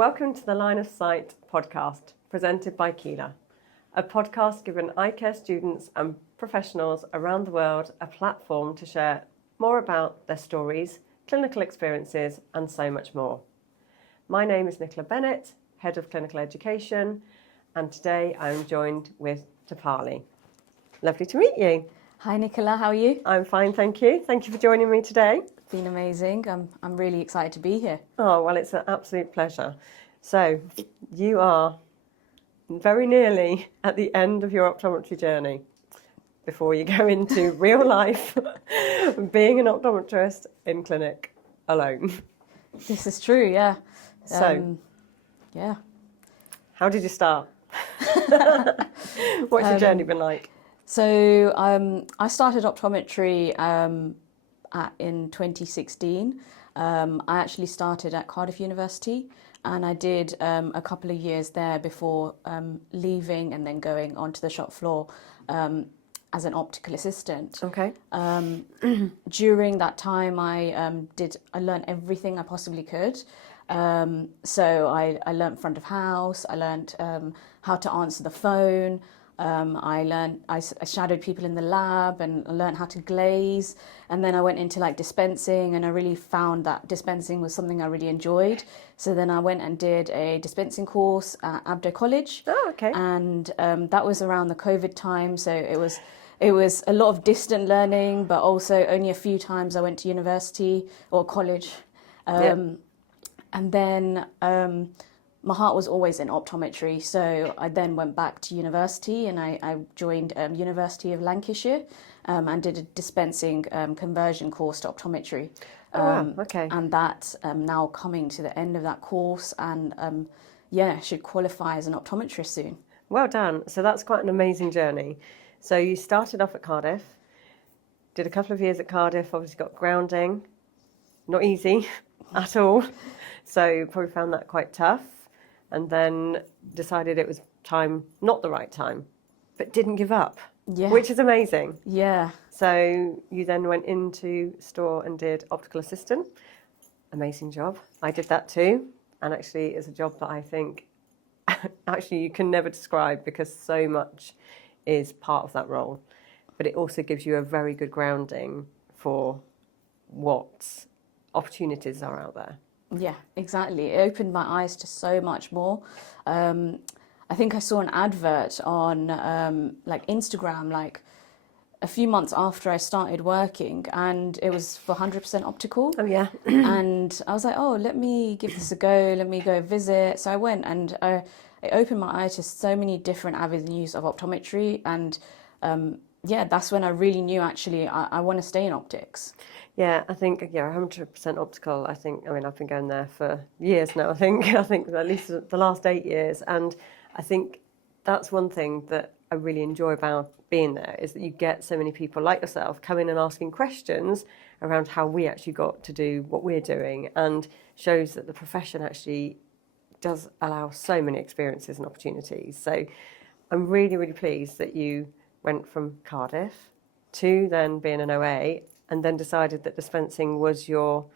Welcome to the Line of Sight podcast, presented by Keeler, a podcast giving eye care students and professionals around the world a platform to share more about their stories, clinical experiences, and so much more. My name is Nicola Bennett, Head of Clinical Education, and today I'm joined with Deepali. Lovely to meet you. Hi Nicola, how are you? I'm fine, thank you. Thank you for joining me today. It's been amazing. I'm really excited to be here. Oh, well, it's an absolute pleasure. So, you are very nearly at the end of your optometry journey before you go into real life, being an optometrist in clinic alone. This is true, yeah. So, how did you start? What's your journey been like? So, I started optometry in 2016. I actually started at Cardiff University, and I did a couple of years there before leaving and then going onto the shop floor as an optical assistant. Okay. During that time, I learned everything I possibly could. So I learned front of house. I learned how to answer the phone. I shadowed people in the lab and learned how to glaze, and then I went into like dispensing, and I really found that dispensing was something I really enjoyed. So then I went and did a dispensing course at Abdo College. Oh, okay. And that was around the COVID time, so it was a lot of distant learning, but also only a few times I went to university or college. And then my heart was always in optometry, so I then went back to university, and I joined University of Lancashire and did a dispensing conversion course to optometry. Okay. And that's now coming to the end of that course, and should qualify as an optometrist soon. Well done. So that's quite an amazing journey. So you started off at Cardiff, did a couple of years at Cardiff, obviously got grounding, not easy at all. So probably found that quite tough, and then decided it was not the right time, but didn't give up, which is amazing. Yeah. So you then went into store and did Optical Assistant. Amazing job. I did that too, and actually it's a job that I think actually you can never describe, because so much is part of that role, but it also gives you a very good grounding for what opportunities are out there. Yeah, exactly. It opened my eyes to so much more. I think I saw an advert on like Instagram, like a few months after I started working, and it was for 100% optical. Oh yeah. And I was like, oh, let me give this a go. Let me go visit. So I went, and it opened my eyes to so many different avenues of optometry, and that's when I really knew actually I want to stay in optics. Yeah, I think 100% optical. I've been going there for years now. I think at least the last 8 years, and I think that's one thing that I really enjoy about being there, is that you get so many people like yourself come in and asking questions around how we actually got to do what we're doing, and shows that the profession actually does allow so many experiences and opportunities. So I'm really, really pleased that you went from Cardiff to then being an OA, and then decided that dispensing was your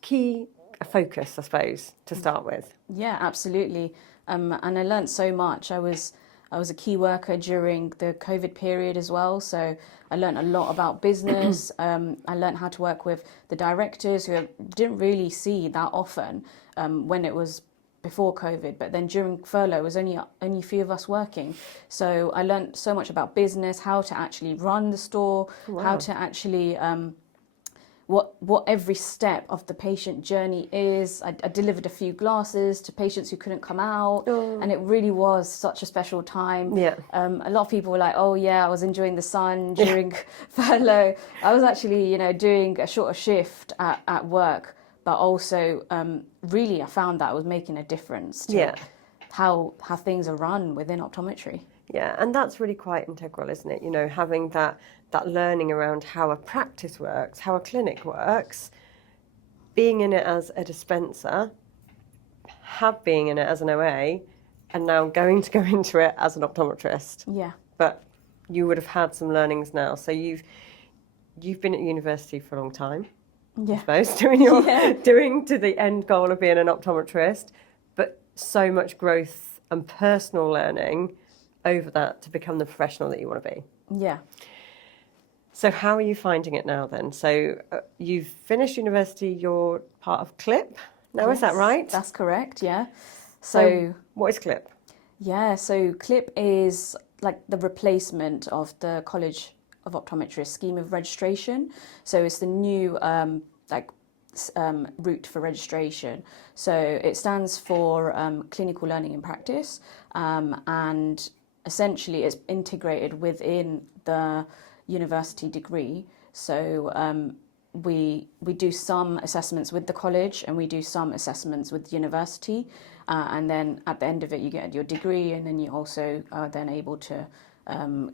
key focus, I suppose, to start with. Yeah, absolutely. And I learned so much. I was a key worker during the COVID period as well, so I learned a lot about business. I learned how to work with the directors, who I didn't really see that often when it was before COVID, but then during furlough, it was only a few of us working. So I learned so much about business, how to actually run the store, how to actually what every step of the patient journey is. I delivered a few glasses to patients who couldn't come out, and it really was such a special time. Yeah. A lot of people were like, oh yeah, I was enjoying the sun during furlough. I was actually, doing a shorter shift at work, but also really I found that I was making a difference to how things are run within optometry. Yeah, and that's really quite integral, isn't it? Having that learning around how a practice works, how a clinic works, being in it as a dispenser, being in it as an OA, and now going to go into it as an optometrist. Yeah. But you would have had some learnings now. So you've been at university for a long time. I suppose, doing to the end goal of being an optometrist, but so much growth and personal learning over that to become the professional that you want to be. Yeah. So how are you finding it now then? So you've finished university, you're part of CLIP now, Yes, is that right? That's correct, yeah. So what is CLIP? Yeah, so CLIP is like the replacement of the College of Optometry scheme of registration. So it's the new route for registration. So it stands for clinical learning and practice, and essentially it's integrated within the university degree. So we do some assessments with the college and we do some assessments with the university, and then at the end of it you get your degree, and then you also are then able to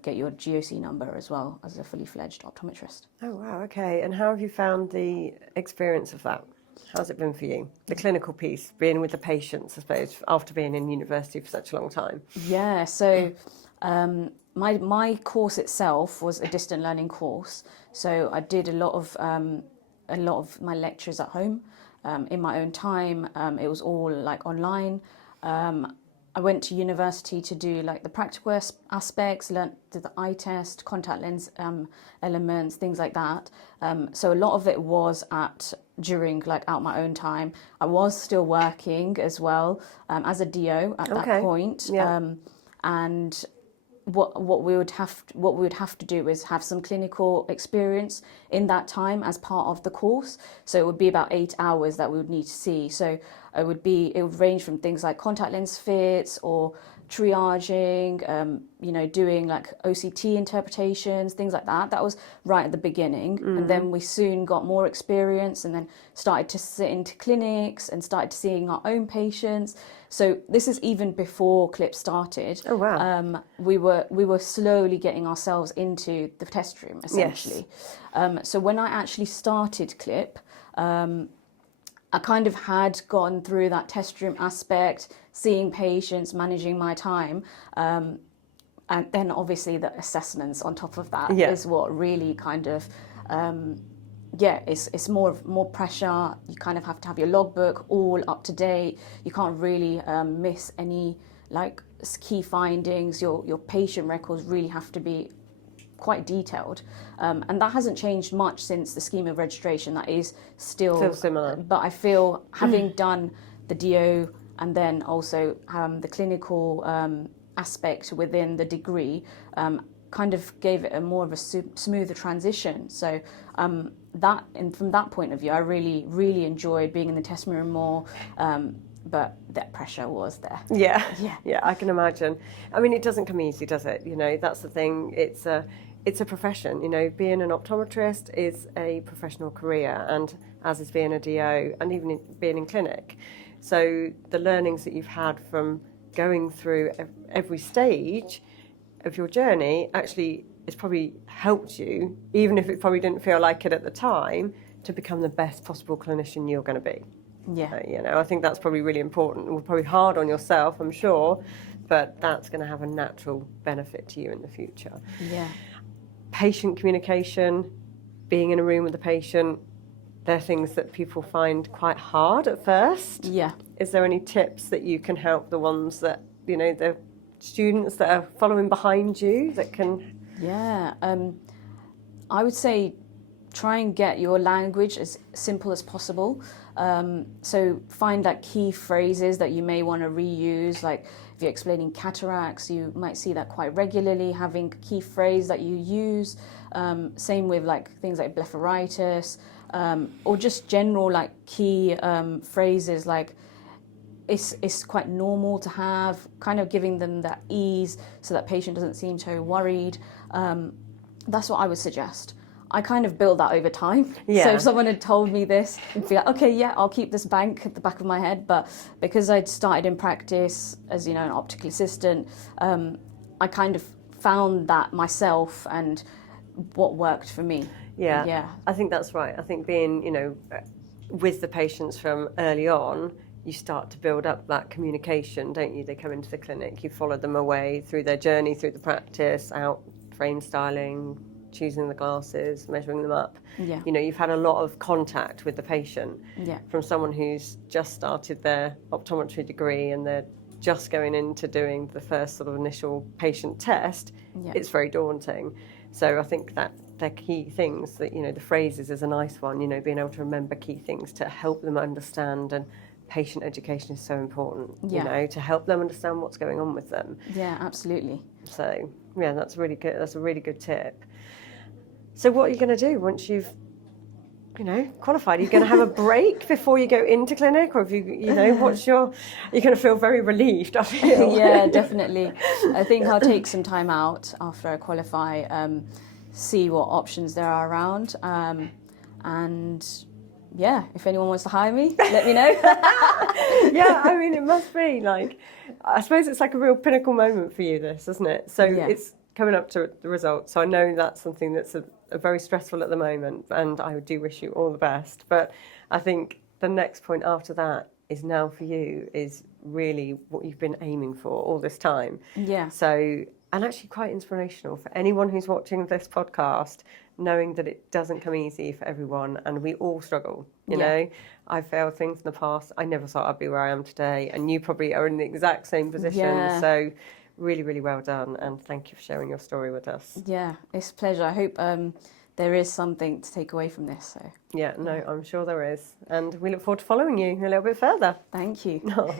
get your GOC number as well as a fully fledged optometrist. Oh wow, okay. And how have you found the experience of that? How's it been for you? The clinical piece, being with the patients, I suppose, after being in university for such a long time. Yeah, so my course itself was a distant learning course. So I did a lot of my lectures at home in my own time. It was all like online. I went to university to do like the practical aspects, learnt the eye test, contact lens elements, things like that. So a lot of it was during like out my own time. I was still working as well as a DO at that point. Yeah. And what we would have to do is have some clinical experience in that time as part of the course. So it would be about 8 hours that we would need to see. So it would range from things like contact lens fits or triaging, doing like OCT interpretations, things like that. That was right at the beginning. And then we soon got more experience and then started to sit into clinics and started seeing our own patients. So this is even before CLIP started. Oh wow. We were slowly getting ourselves into the test room, essentially. Yes. So when I actually started CLIP, I kind of had gone through that test room aspect, seeing patients, managing my time. And then obviously the assessments on top of that is what really kind of, it's more pressure. You kind of have to have your logbook all up to date. You can't really miss any like key findings. Your patient records really have to be quite detailed, and that hasn't changed much since the scheme of registration. That is still similar. But I feel having done the DO and then also the clinical aspect within the degree kind of gave it a more of a smoother transition. So from that point of view, I really enjoyed being in the test room more. But that pressure was there. Yeah, I can imagine. I mean, it doesn't come easy, does it? That's the thing. It's a profession. Being an optometrist is a professional career, and as is being a DO, and even being in clinic. So the learnings that you've had from going through every stage of your journey actually it's probably helped you, even if it probably didn't feel like it at the time, to become the best possible clinician you're going to be. Yeah. I think that's probably really important. It will probably hard on yourself, I'm sure, but that's going to have a natural benefit to you in the future. Yeah. Patient communication, being in a room with a patient, they're things that people find quite hard at first. Yeah. Is there any tips that you can help the ones that, the students that are following behind you that can... Yeah. I would say try and get your language as simple as possible. So find like key phrases that you may want to reuse. Like if you're explaining cataracts, you might see that quite regularly, having a key phrase that you use. Same with like things like blepharitis, or just general like key phrases like it's quite normal to have, kind of giving them that ease so that patient doesn't seem so worried. That's what I would suggest. I kind of built that over time. Yeah. So if someone had told me this, I'd be like, okay, yeah, I'll keep this bank at the back of my head. But because I'd started in practice as, an optical assistant, I kind of found that myself and what worked for me. Yeah. I think that's right. I think being, with the patients from early on, you start to build up that communication, don't you? They come into the clinic, you follow them away through their journey, through the practice, out frame styling, choosing the glasses, measuring them up. Yeah. You know, you've had a lot of contact with the patient Yeah. from someone who's just started their optometry degree and they're just going into doing the first sort of initial patient test. Yeah. It's very daunting. So I think that they're key things that, you know, the phrases is a nice one, you know, being able to remember key things to help them understand, and patient education is so important, Yeah. you know, to help them understand what's going on with them. Yeah, absolutely. So, yeah, that's really good. That's a really good tip. So what are you going to do once you've, you know, qualified? Are you going to have a break before you go into clinic, or have you know, you're going to feel very relieved, I feel. Yeah, definitely. I think I'll take some time out after I qualify, see what options there are around, and yeah, if anyone wants to hire me, let me know. Yeah, I mean, it must be like, I suppose it's like a real pinnacle moment for you, this, isn't it? So Yeah. it's coming up to the results. So I know that's something that's a very stressful at the moment, and I do wish you all the best. But I think the next point after that is now for you is really what you've been aiming for all this time. Yeah. So, and actually quite inspirational for anyone who's watching this podcast, knowing that it doesn't come easy for everyone, and we all struggle, you Yeah. know. I failed things in the past. I never thought I'd be where I am today, and you probably are in the exact same position. Yeah. So really, really well done, and thank you for sharing your story with us. Yeah, it's a pleasure. I hope there is something to take away from this. So Yeah, no, I'm sure there is. And we look forward to following you a little bit further. thank you. Oh.